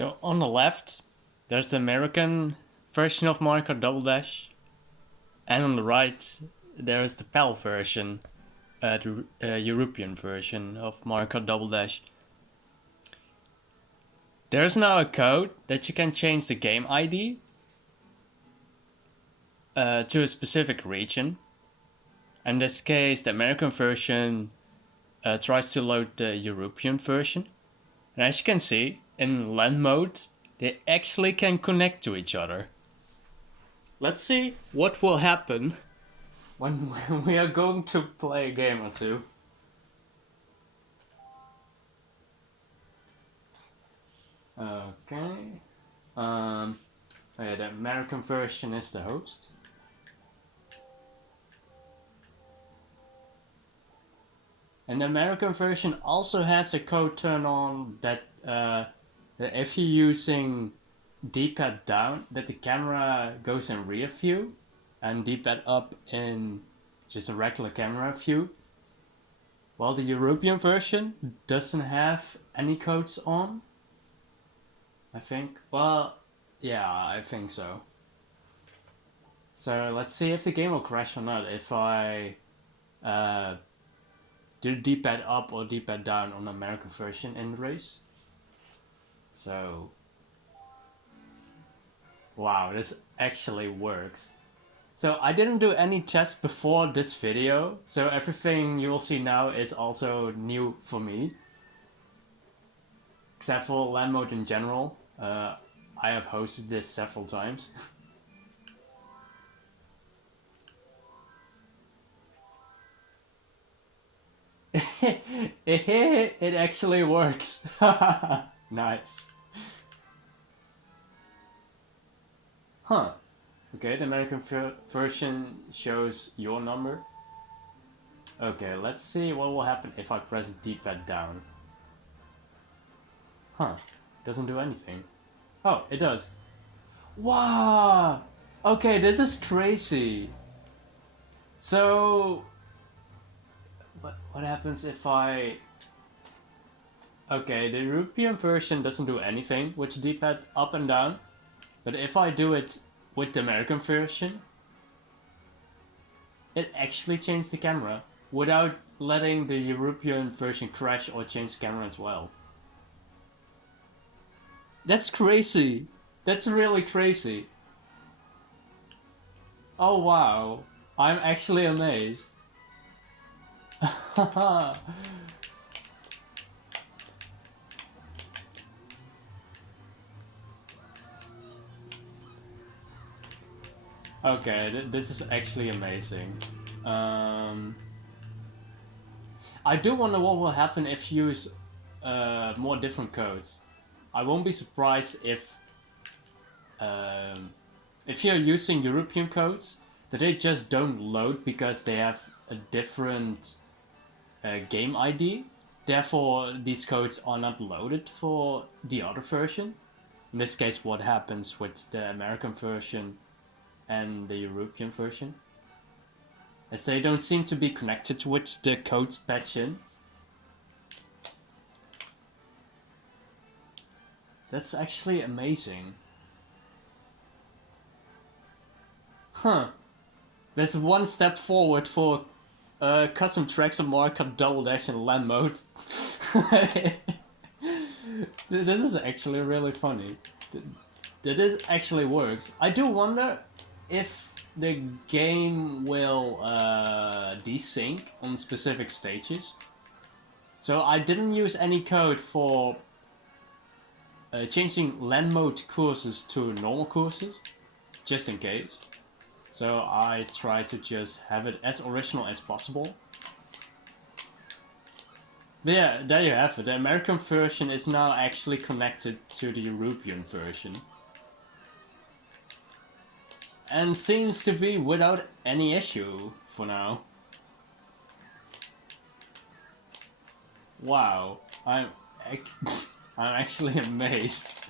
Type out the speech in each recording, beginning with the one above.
So on the left, there's the American version of Mario Kart Double Dash, and on the right, there's the PAL version, the European version of Mario Kart Double Dash. There's now a code that you can change the game ID to a specific region. In this case, the American version tries to load the European version. And as you can see, in LAN mode, they actually can connect to each other. Let's see what will happen when we are going to play a game or two. Okay. Yeah, the American version is the host. And the American version also has a code turn on that if you're using D-pad down, that the camera goes in rear view, and D-pad up in just a regular camera view. While the European version doesn't have any codes on. I think. Well, yeah, I think so. So let's see if the game will crash or not if I do D-pad up or D-pad down on the American version in the race. So, wow, this actually works. So I didn't do any tests before this video, so everything you will see now is also new for me. Except for LAN mode in general. I have hosted this several times. It actually works. Nice. Huh. Okay, the American version shows your number. Okay, let's see what will happen if I press D-pad down. Huh. Doesn't do anything. Oh, it does. Wow! Okay, this is crazy. So... What happens if I... Okay, the European version doesn't do anything with D-pad up and down. But if I do it with the American version, it actually changed the camera without letting the European version crash or change the camera as well. That's crazy. That's really crazy. Oh wow. I'm actually amazed. Okay, this is actually amazing. I do wonder what will happen if you use more different codes. I won't be surprised if you're using European codes, that they just don't load because they have a different game ID. Therefore, these codes are not loaded for the other version. In this case, what happens with the American version and the European version, as they don't seem to be connected with the codes patch in. That's actually amazing. Huh. That's one step forward for custom tracks of Mario Kart Double Dash in LAN mode. This is actually really funny. This actually works. I do wonder if the game will desync on specific stages. So I didn't use any code for changing LAN mode courses to normal courses, just in case. So I try to just have it as original as possible. But yeah, there you have it. The American version is now actually connected to the European version. And seems to be without any issue for now. Wow, I'm actually amazed.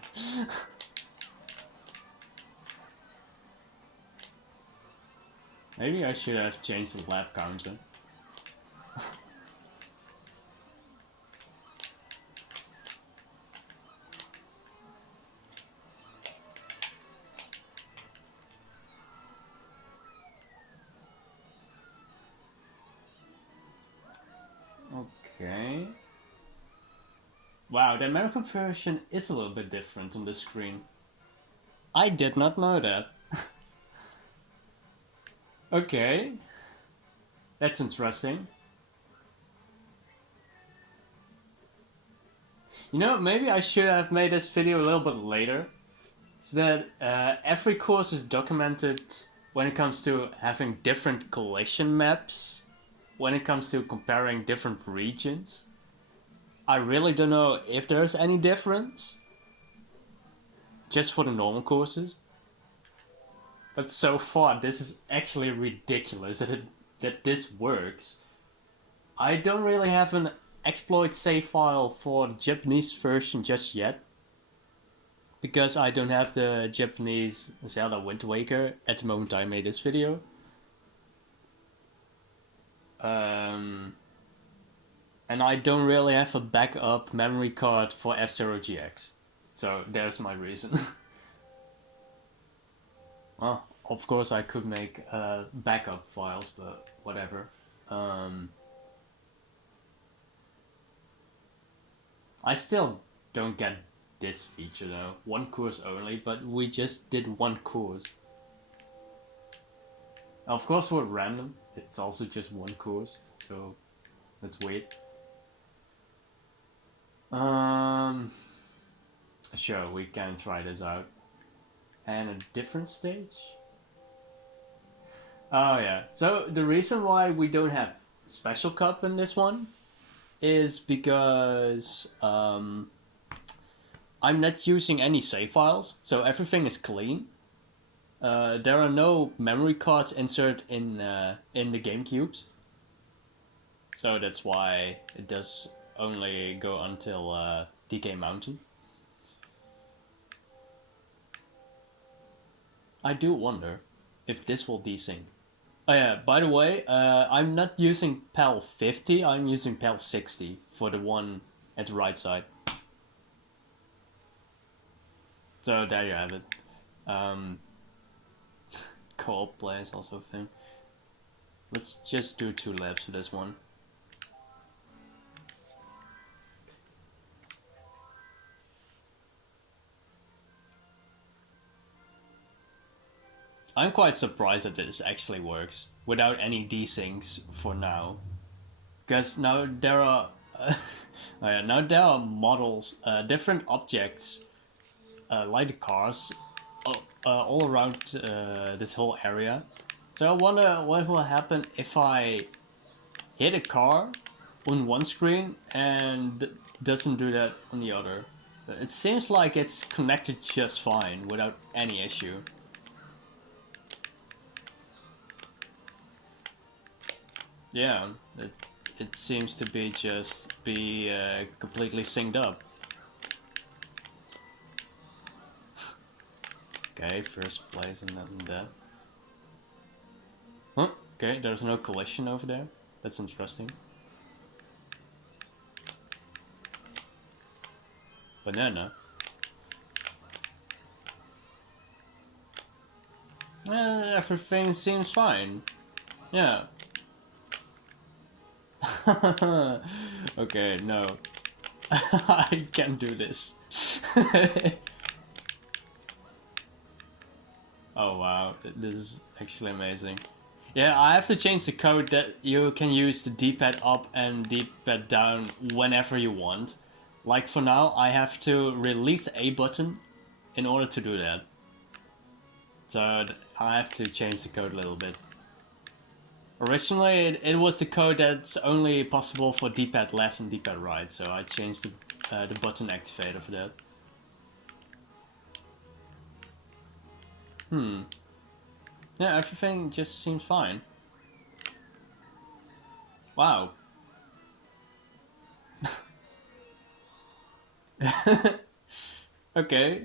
Maybe I should have changed the lap counter. Wow, the American version is a little bit different on the screen. I did not know that. Okay, that's interesting. You know, maybe I should have made this video a little bit later, so that every course is documented when it comes to having different collision maps, when it comes to comparing different regions. I really don't know if there's any difference, just for the normal courses. But so far, this is actually ridiculous that this works. I don't really have an exploit save file for the Japanese version just yet, because I don't have the Japanese Zelda Wind Waker at the moment I made this video. And I don't really have a backup memory card for F-Zero GX. So there's my reason. Well, of course I could make backup files, but whatever. I still don't get this feature though. One course only, but we just did one course. Of course we're random, it's also just one course, so that's weird. Sure, we can try this out. And a different stage? Oh yeah, so the reason why we don't have Special Cup in this one is because I'm not using any save files, so everything is clean. There are no memory cards inserted in the GameCubes, so that's why it does only go until DK Mountain. I do wonder if this will desync. Oh yeah, by the way, I'm not using PAL 50, I'm using PAL 60 for the one at the right side. So there you have it. Co-op play is also a thing. Let's just do 2 laps for this one. I'm quite surprised that this actually works without any desyncs for now, because now there are now there are models, different objects, like the cars, all around this whole area. So I wonder what will happen if I hit a car on one screen and doesn't do that on the other. It seems like it's connected just fine without any issue. Yeah, it seems to be just be completely synced up. Okay, first place and that. Huh? Okay, there's no collision over there. That's interesting. Banana. Everything seems fine. Yeah. Okay, no. I can't do this. Oh wow, this is actually amazing. Yeah, I have to change the code that you can use the D-pad up and D-pad down whenever you want. Like for now, I have to release A button in order to do that. So I have to change the code a little bit. Originally, it was the code that's only possible for D-pad left and D-pad right, so I changed the button activator for that. Yeah, everything just seems fine. Wow. Okay.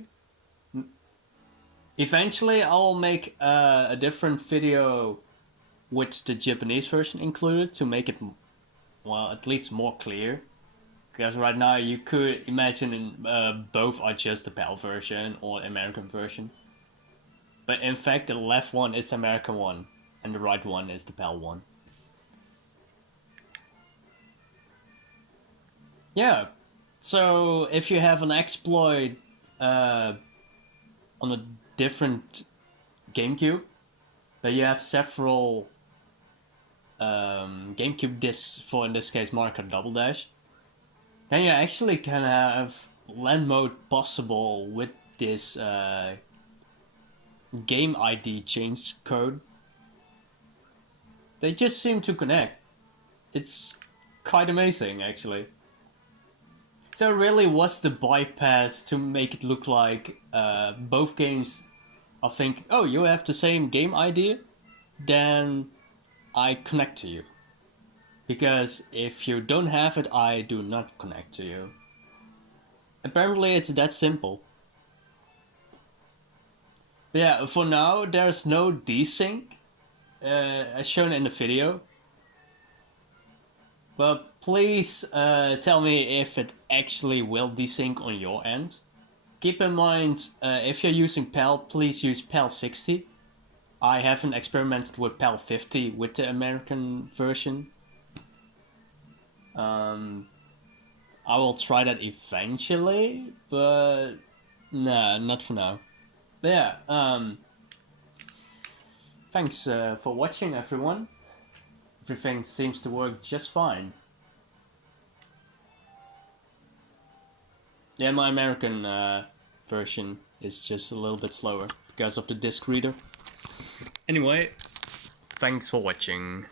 Eventually, I'll make a different video with the Japanese version included to make it, well, at least more clear. Because right now you could imagine both are just the PAL version or American version. But in fact, the left one is the American one, and the right one is the PAL one. Yeah, So if you have an exploit on a different GameCube, but you have several GameCube discs for, in this case, Mario Kart Double Dash, then you actually can have LAN mode possible with this game ID change code. They just seem to connect. It's quite amazing, actually. So really, what's the bypass to make it look like both games are think, oh, you have the same game ID? Then I connect to you. Because if you don't have it, I do not connect to you. Apparently it's that simple. But yeah, for now there's no desync as shown in the video. But please tell me if it actually will desync on your end. Keep in mind, if you're using PAL, please use PAL 60. I haven't experimented with PAL 50 with the American version. I will try that eventually, but nah, not for now. But yeah, thanks for watching, everyone. Everything seems to work just fine. Yeah, my American version is just a little bit slower because of the disc reader. Anyway, thanks for watching.